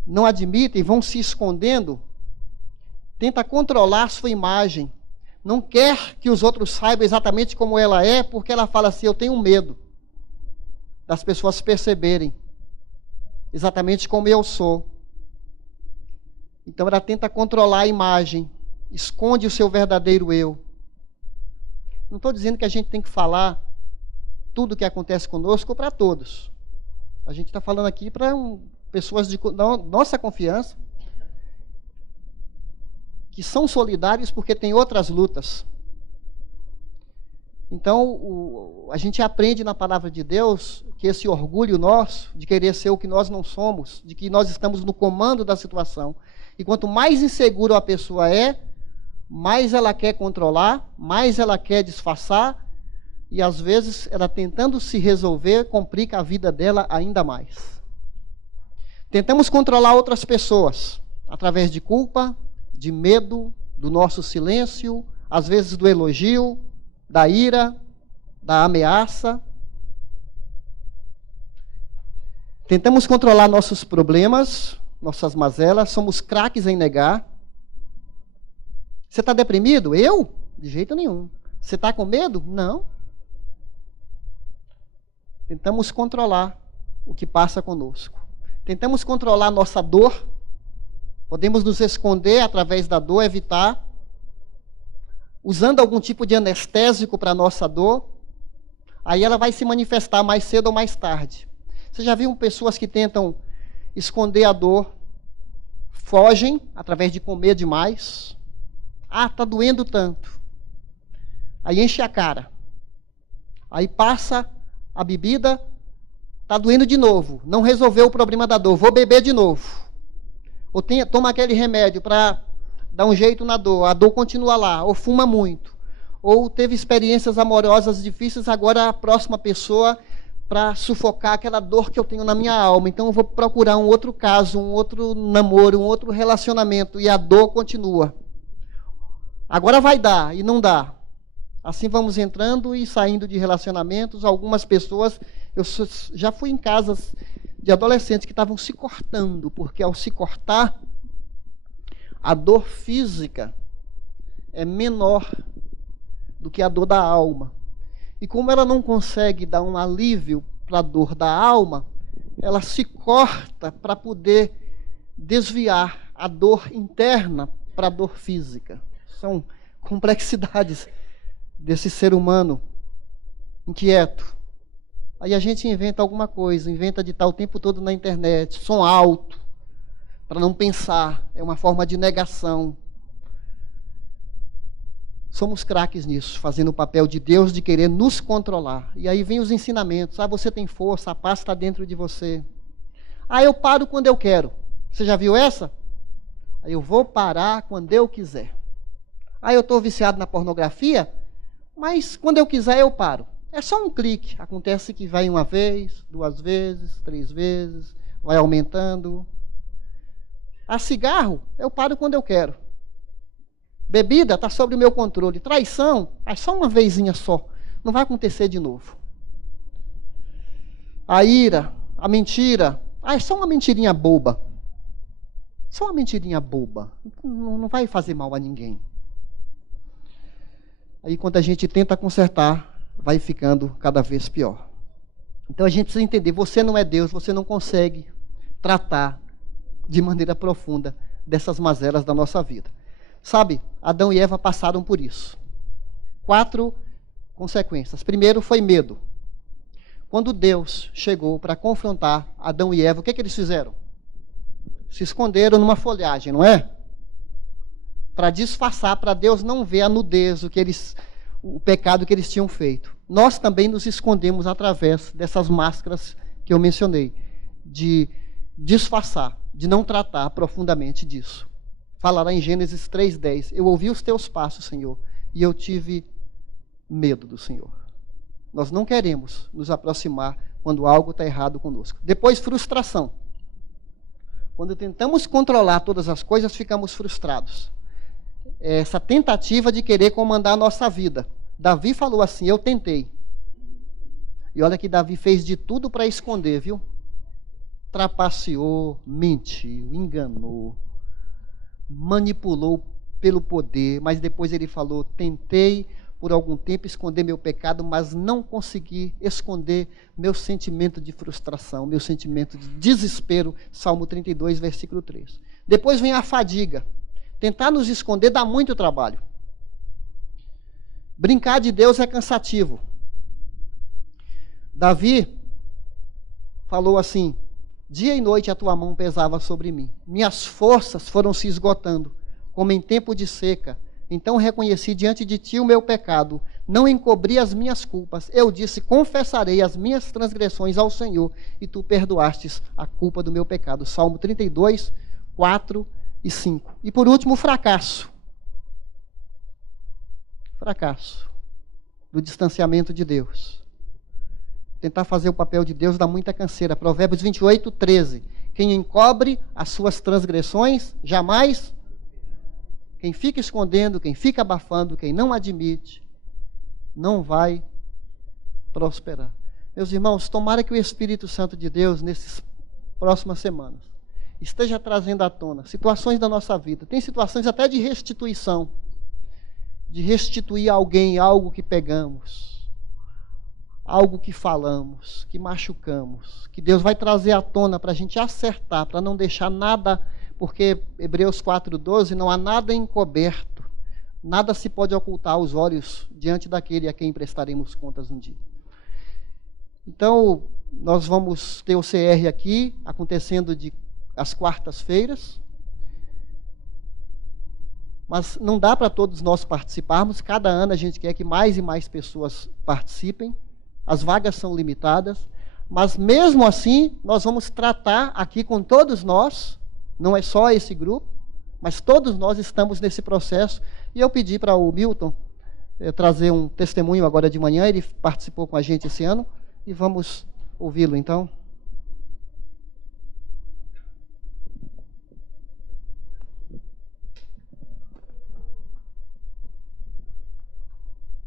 não admitem, vão se escondendo, tenta controlar a sua imagem, não quer que os outros saibam exatamente como ela é, porque ela fala assim, eu tenho medo das pessoas perceberem exatamente como eu sou. Então ela tenta controlar a imagem, esconde o seu verdadeiro eu. Não estou dizendo que a gente tem que falar tudo o que acontece conosco para todos. A gente está falando aqui para pessoas de nossa confiança, que são solidários porque têm outras lutas. Então, a gente aprende na palavra de Deus que esse orgulho nosso, de querer ser o que nós não somos, de que nós estamos no comando da situação, e quanto mais inseguro a pessoa é, mais ela quer controlar, mais ela quer disfarçar, e às vezes ela tentando se resolver, complica a vida dela ainda mais. Tentamos controlar outras pessoas, através de culpa, de medo, do nosso silêncio, às vezes do elogio, da ira, da ameaça. Tentamos controlar nossos problemas, nossas mazelas, somos craques em negar. Você está deprimido? Eu? De jeito nenhum. Você está com medo? Não. Tentamos controlar o que passa conosco. Tentamos controlar nossa dor. Podemos nos esconder através da dor, evitar. Usando algum tipo de anestésico para a nossa dor. Aí ela vai se manifestar mais cedo ou mais tarde. Você já viu pessoas que tentam esconder a dor, fogem através de comer demais. Ah, está doendo tanto. Aí enche a cara. Aí passa a bebida, está doendo de novo. Não resolveu o problema da dor, vou beber de novo. Ou toma aquele remédio para dar um jeito na dor, a dor continua lá. Ou fuma muito. Ou teve experiências amorosas difíceis, agora a próxima pessoa para sufocar aquela dor que eu tenho na minha alma. Então eu vou procurar um outro caso, um outro namoro, um outro relacionamento, e a dor continua. Agora vai dar, e não dá. Assim vamos entrando e saindo de relacionamentos. Algumas pessoas, eu já fui em casas de adolescentes que estavam se cortando, porque ao se cortar, a dor física é menor do que a dor da alma. E como ela não consegue dar um alívio para a dor da alma, ela se corta para poder desviar a dor interna para a dor física. São complexidades desse ser humano inquieto. Aí a gente inventa alguma coisa, inventa de estar o tempo todo na internet, som alto, para não pensar, é uma forma de negação. Somos craques nisso, fazendo o papel de Deus de querer nos controlar. E aí vem os ensinamentos. Ah, você tem força, a paz está dentro de você. Ah, eu paro quando eu quero. Você já viu essa? Aí eu vou parar quando eu quiser. Ah, eu estou viciado na pornografia, mas quando eu quiser eu paro. É só um clique. Acontece que vai 1 vez, 2 vezes, 3 vezes, vai aumentando. Ah, cigarro, eu paro quando eu quero. Bebida está sob o meu controle. Traição, é só uma vezinha só. Não vai acontecer de novo. A ira, a mentira, é só uma mentirinha boba. Só uma mentirinha boba. Não vai fazer mal a ninguém. Aí quando a gente tenta consertar, vai ficando cada vez pior. Então a gente precisa entender, você não é Deus, você não consegue tratar de maneira profunda dessas mazelas da nossa vida. Sabe, Adão e Eva passaram por isso. 4 consequências. Primeiro foi medo. Quando Deus chegou para confrontar Adão e Eva, o que eles fizeram? Se esconderam numa folhagem, não é? Para disfarçar, para Deus não ver a nudez, o pecado que eles tinham feito. Nós também nos escondemos através dessas máscaras que eu mencionei, de disfarçar, de não tratar profundamente disso. Falará em Gênesis 3:10, eu ouvi os teus passos, Senhor, e eu tive medo do Senhor. Nós não queremos nos aproximar quando algo está errado conosco. Depois, frustração. Quando tentamos controlar todas as coisas, ficamos frustrados. Essa tentativa de querer comandar a nossa vida. Davi falou assim, eu tentei. E olha que Davi fez de tudo para esconder, viu? Trapaceou, mentiu, enganou, manipulou pelo poder, mas depois ele falou, tentei por algum tempo esconder meu pecado, mas não consegui esconder meu sentimento de frustração, meu sentimento de desespero, Salmo 32, versículo 3. Depois vem a fadiga. Tentar nos esconder dá muito trabalho. Brincar de Deus é cansativo. Davi falou assim, dia e noite a tua mão pesava sobre mim. Minhas forças foram se esgotando, como em tempo de seca. Então reconheci diante de ti o meu pecado, não encobri as minhas culpas. Eu disse, confessarei as minhas transgressões ao Senhor, e tu perdoastes a culpa do meu pecado. Salmo 32, 4 e 5. E por último, o fracasso. Fracasso do distanciamento de Deus. Tentar fazer o papel de Deus dá muita canseira. Provérbios 28, 13. Quem encobre as suas transgressões, jamais... Quem fica escondendo, quem fica abafando, quem não admite, não vai prosperar. Meus irmãos, tomara que o Espírito Santo de Deus, nessas próximas semanas, esteja trazendo à tona situações da nossa vida. Tem situações até de restituição, de restituir a alguém algo que pegamos, algo que falamos, que machucamos, que Deus vai trazer à tona para a gente acertar, para não deixar nada... Porque Hebreus 4:12, não há nada encoberto, nada se pode ocultar aos olhos diante daquele a quem prestaremos contas um dia. Então, nós vamos ter o CR aqui, acontecendo às quartas-feiras, mas não dá para todos nós participarmos, cada ano a gente quer que mais e mais pessoas participem, as vagas são limitadas, mas mesmo assim, nós vamos tratar aqui com todos nós. Não é só esse grupo, mas todos nós estamos nesse processo. E eu pedi para o Milton trazer um testemunho agora de manhã, ele participou com a gente esse ano, e vamos ouvi-lo então.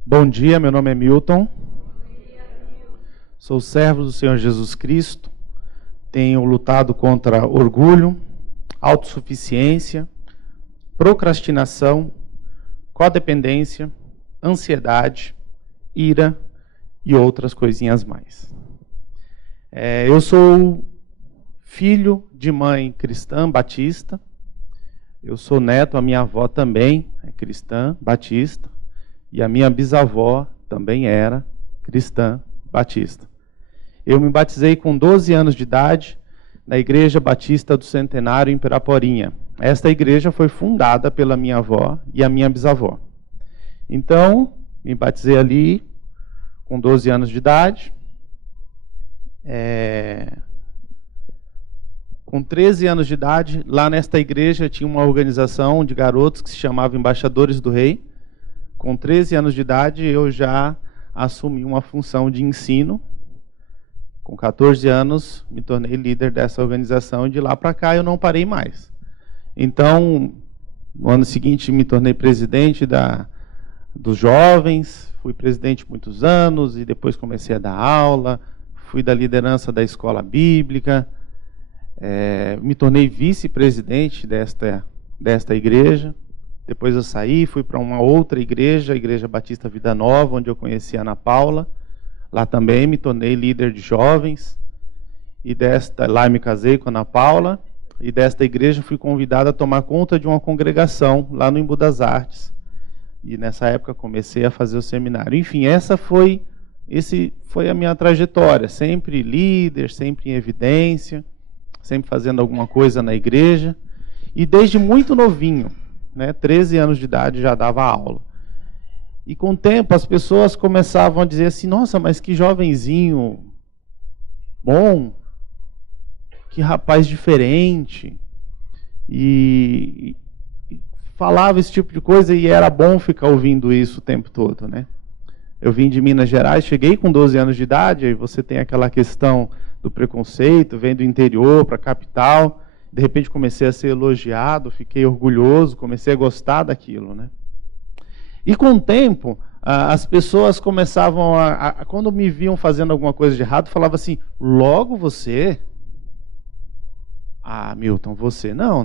Bom dia, meu nome é Milton. Sou servo do Senhor Jesus Cristo. Tenho lutado contra orgulho, autossuficiência, procrastinação, codependência, ansiedade, ira e outras coisinhas mais. Eu sou filho de mãe cristã batista. Eu sou neto, a minha avó também é cristã batista. E a minha bisavó também era cristã batista. Eu me batizei com 12 anos de idade na Igreja Batista do Centenário em Piraporinha. Esta igreja foi fundada pela minha avó e a minha bisavó. Então, me batizei ali com 12 anos de idade. Com 13 anos de idade, lá nesta igreja tinha uma organização de garotos que se chamava Embaixadores do Rei. Com 13 anos de idade, eu já assumi uma função de ensino. Com 14 anos, me tornei líder dessa organização e de lá para cá eu não parei mais. Então, no ano seguinte, me tornei presidente dos jovens, fui presidente muitos anos e depois comecei a dar aula, fui da liderança da escola bíblica Me tornei vice-presidente desta igreja. Depois eu saí, fui para uma outra igreja, a Igreja Batista Vida Nova, onde eu conheci a Ana Paula. Lá também me tornei líder de jovens. E lá eu me casei com a Ana Paula. E desta igreja fui convidado a tomar conta de uma congregação lá no Embu das Artes. E nessa época comecei a fazer o seminário. Enfim, essa foi a minha trajetória. Sempre líder, sempre em evidência, sempre fazendo alguma coisa na igreja. E desde muito novinho, 13 anos de idade, já dava aula. E com o tempo as pessoas começavam a dizer assim: nossa, mas que jovenzinho bom, que rapaz diferente. E falava esse tipo de coisa, e era bom ficar ouvindo isso o tempo todo, Eu vim de Minas Gerais, cheguei com 12 anos de idade, aí você tem aquela questão do preconceito, vem do interior para a capital. De repente comecei a ser elogiado, fiquei orgulhoso, comecei a gostar daquilo, E com o tempo, as pessoas começavam quando me viam fazendo alguma coisa de errado, falavam assim: logo você? Ah, Milton, você não,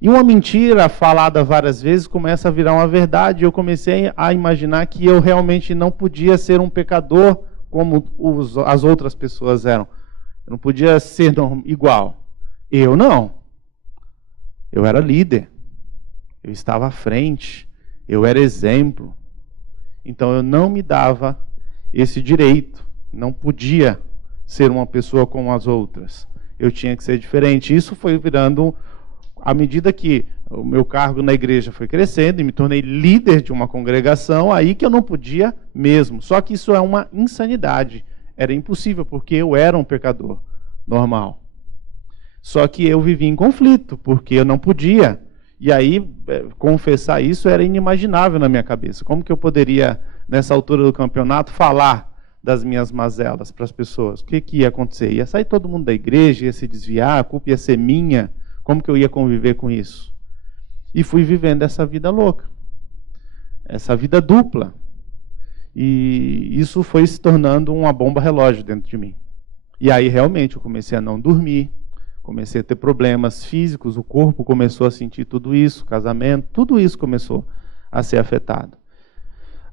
E uma mentira falada várias vezes começa a virar uma verdade. Eu comecei a imaginar que eu realmente não podia ser um pecador como as outras pessoas eram. Eu não podia ser igual. Eu não. Eu era líder. Eu estava à frente. Eu era exemplo. Então eu não me dava esse direito. Não podia ser uma pessoa como as outras. Eu tinha que ser diferente. Isso foi virando, à medida que o meu cargo na igreja foi crescendo e me tornei líder de uma congregação, aí que eu não podia mesmo. Só que isso é uma insanidade. Era impossível, porque eu era um pecador normal. Só que eu vivia em conflito, porque eu não podia. E aí, confessar isso era inimaginável na minha cabeça. Como que eu poderia, nessa altura do campeonato, falar das minhas mazelas para as pessoas? O que ia acontecer? Ia sair todo mundo da igreja, ia se desviar, a culpa ia ser minha. Como que eu ia conviver com isso? E fui vivendo essa vida louca. Essa vida dupla. E isso foi se tornando uma bomba relógio dentro de mim. E aí, realmente, eu comecei a não dormir. Comecei a ter problemas físicos, o corpo começou a sentir tudo isso, casamento, tudo isso começou a ser afetado.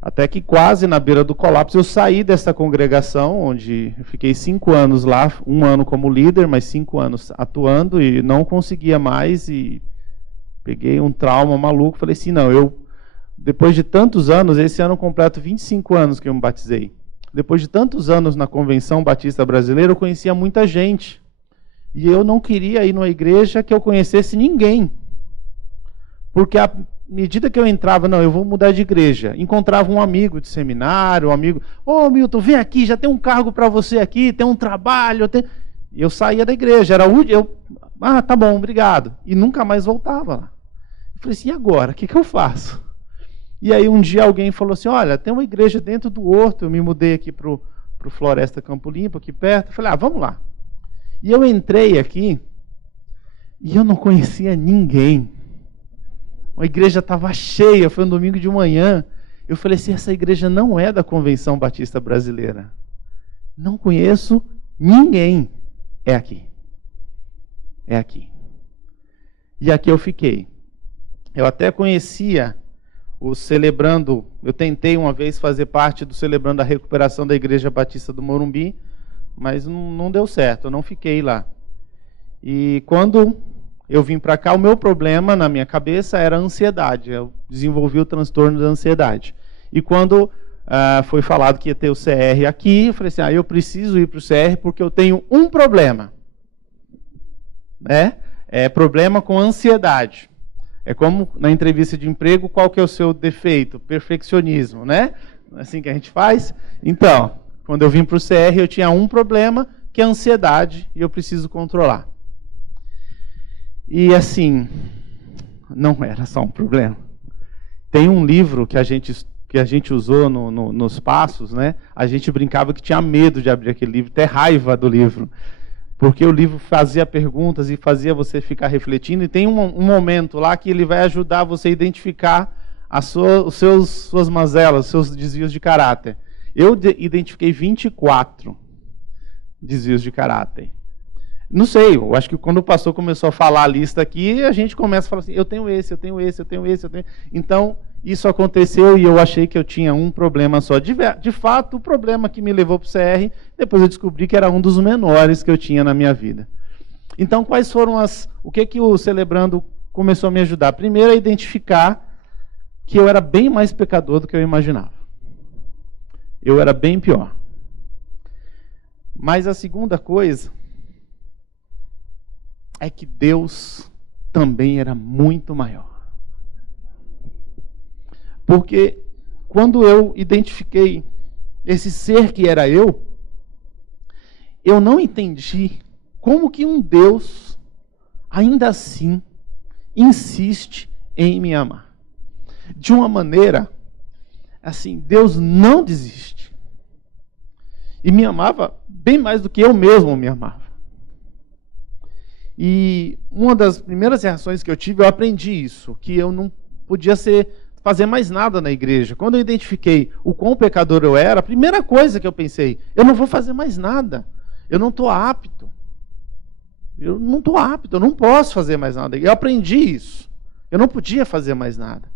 Até que quase na beira do colapso eu saí dessa congregação, onde eu fiquei 5 anos lá, 1 ano como líder, mas 5 anos atuando, e não conseguia mais, e peguei um trauma maluco, falei assim, não, depois de tantos anos, esse ano eu completo 25 anos que eu me batizei. Depois de tantos anos na Convenção Batista Brasileira, eu conhecia muita gente. E eu não queria ir numa igreja que eu conhecesse ninguém. Porque à medida que eu entrava, não, eu vou mudar de igreja, encontrava um amigo de seminário, um amigo, ô Milton, vem aqui, já tem um cargo para você aqui, tem um trabalho. E eu saía da igreja, tá bom, obrigado. E nunca mais voltava lá. Eu falei assim, e agora? O que eu faço? E aí um dia alguém falou assim, olha, tem uma igreja dentro do Horto, eu me mudei aqui para o Floresta Campo Limpo, aqui perto. Eu falei, vamos lá. E eu entrei aqui e eu não conhecia ninguém. A igreja estava cheia, foi um domingo de manhã. Eu falei assim, essa igreja não é da Convenção Batista Brasileira. Não conheço ninguém. É aqui. É aqui. E aqui eu fiquei. Eu até conhecia o Celebrando, eu tentei uma vez fazer parte do Celebrando a Recuperação da Igreja Batista do Morumbi, mas não deu certo, eu não fiquei lá. E quando eu vim para cá, o meu problema na minha cabeça era a ansiedade. Eu desenvolvi o transtorno da ansiedade. E quando foi falado que ia ter o CR aqui, eu falei assim, eu preciso ir para o CR porque eu tenho um problema. É problema com ansiedade. É como na entrevista de emprego, qual que é o seu defeito? Perfeccionismo, Assim que a gente faz. Então, quando eu vim para o CR, eu tinha um problema, que é a ansiedade, e eu preciso controlar. E assim, não era só um problema. Tem um livro que a gente usou nos passos, A gente brincava que tinha medo de abrir aquele livro, até raiva do livro. Porque o livro fazia perguntas e fazia você ficar refletindo, e tem um momento lá que ele vai ajudar você a identificar suas mazelas, os seus desvios de caráter. Eu identifiquei 24 desvios de caráter. Não sei, eu acho que quando o pastor começou a falar a lista aqui, a gente começa a falar assim, eu tenho esse, eu tenho esse, eu tenho esse, eu tenho... Então, isso aconteceu e eu achei que eu tinha um problema só. De fato, o problema que me levou para o CR, depois eu descobri que era um dos menores que eu tinha na minha vida. Então, quais foram o que o Celebrando começou a me ajudar? Primeiro, a identificar que eu era bem mais pecador do que eu imaginava. Eu era bem pior. Mas a segunda coisa é que Deus também era muito maior. Porque quando eu identifiquei esse ser que era eu não entendi como que um Deus, ainda assim, insiste em me amar. De uma maneira, assim, Deus não desiste. E me amava bem mais do que eu mesmo me amava. E uma das primeiras reações que eu tive, eu aprendi isso, que eu não podia fazer mais nada na igreja. Quando eu identifiquei o quão pecador eu era, a primeira coisa que eu pensei, eu não vou fazer mais nada. Eu não estou apto. Eu não estou apto, eu não posso fazer mais nada. Eu aprendi isso. Eu não podia fazer mais nada.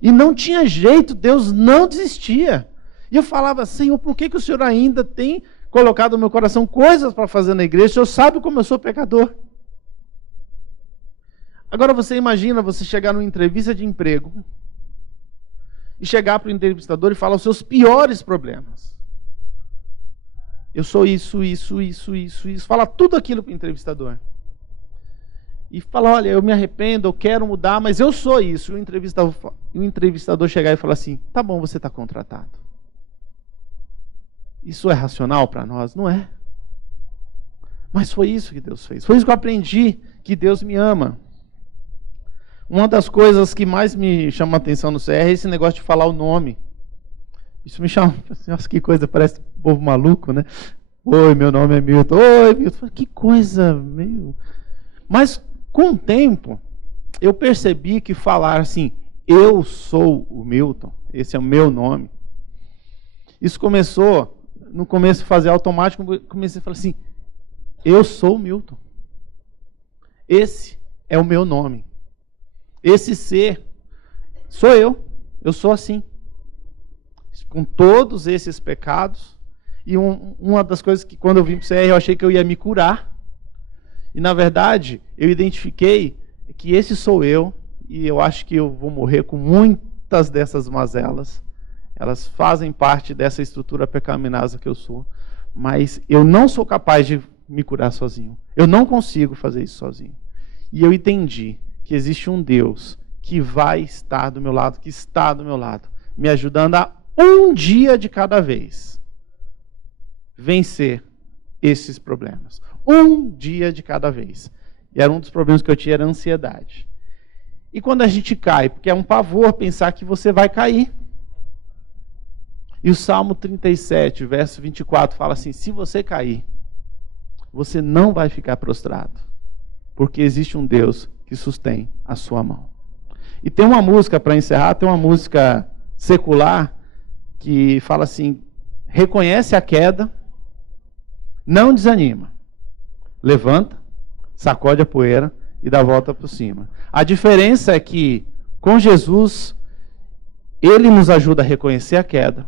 E não tinha jeito, Deus não desistia. E eu falava, Senhor, por que o Senhor ainda tem colocado no meu coração coisas para fazer na igreja? O Senhor sabe como eu sou pecador. Agora você imagina você chegar numa entrevista de emprego e chegar para o entrevistador e falar os seus piores problemas. Eu sou isso. Fala tudo aquilo para o entrevistador. E fala, olha, eu me arrependo, eu quero mudar, mas eu sou isso. E o entrevistador chegar e falar assim, tá bom, você está contratado. Isso é racional para nós? Não é. Mas foi isso que Deus fez. Foi isso que eu aprendi, que Deus me ama. Uma das coisas que mais me chama a atenção no CR é esse negócio de falar o nome. Isso me chama, nossa, que coisa, parece um povo maluco, né? Oi, meu nome é Milton. Oi, Milton. Que coisa, meio... Mas, com o tempo, eu percebi que falar assim, eu sou o Milton, esse é o meu nome. Isso começou, no começo, a fazer automático, comecei a falar assim, eu sou o Milton. Esse é o meu nome. Esse ser sou eu sou assim. Com todos esses pecados. E uma das coisas que quando eu vim para o CR eu achei que eu ia me curar. E na verdade eu identifiquei que esse sou eu. E eu acho que eu vou morrer com muitas dessas mazelas. Elas fazem parte dessa estrutura pecaminosa que eu sou. Mas eu não sou capaz de me curar sozinho. Eu não consigo fazer isso sozinho. E eu entendi que existe um Deus que vai estar do meu lado, que está do meu lado, me ajudando a um dia de cada vez vencer esses problemas. Um dia de cada vez. E era um dos problemas que eu tinha, era a ansiedade. E quando a gente cai, porque é um pavor pensar que você vai cair. E o Salmo 37, verso 24, fala assim, se você cair, você não vai ficar prostrado, porque existe um Deus que sustém a sua mão. E tem uma música, para encerrar, tem uma música secular, que fala assim, reconhece a queda, não desanima, levanta, sacode a poeira e dá a volta por cima. A diferença é que, com Jesus, Ele nos ajuda a reconhecer a queda,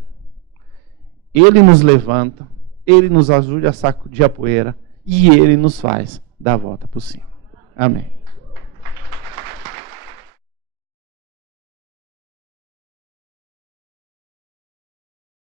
Ele nos levanta, Ele nos ajuda a sacudir a poeira e Ele nos faz dar a volta por cima. Amém.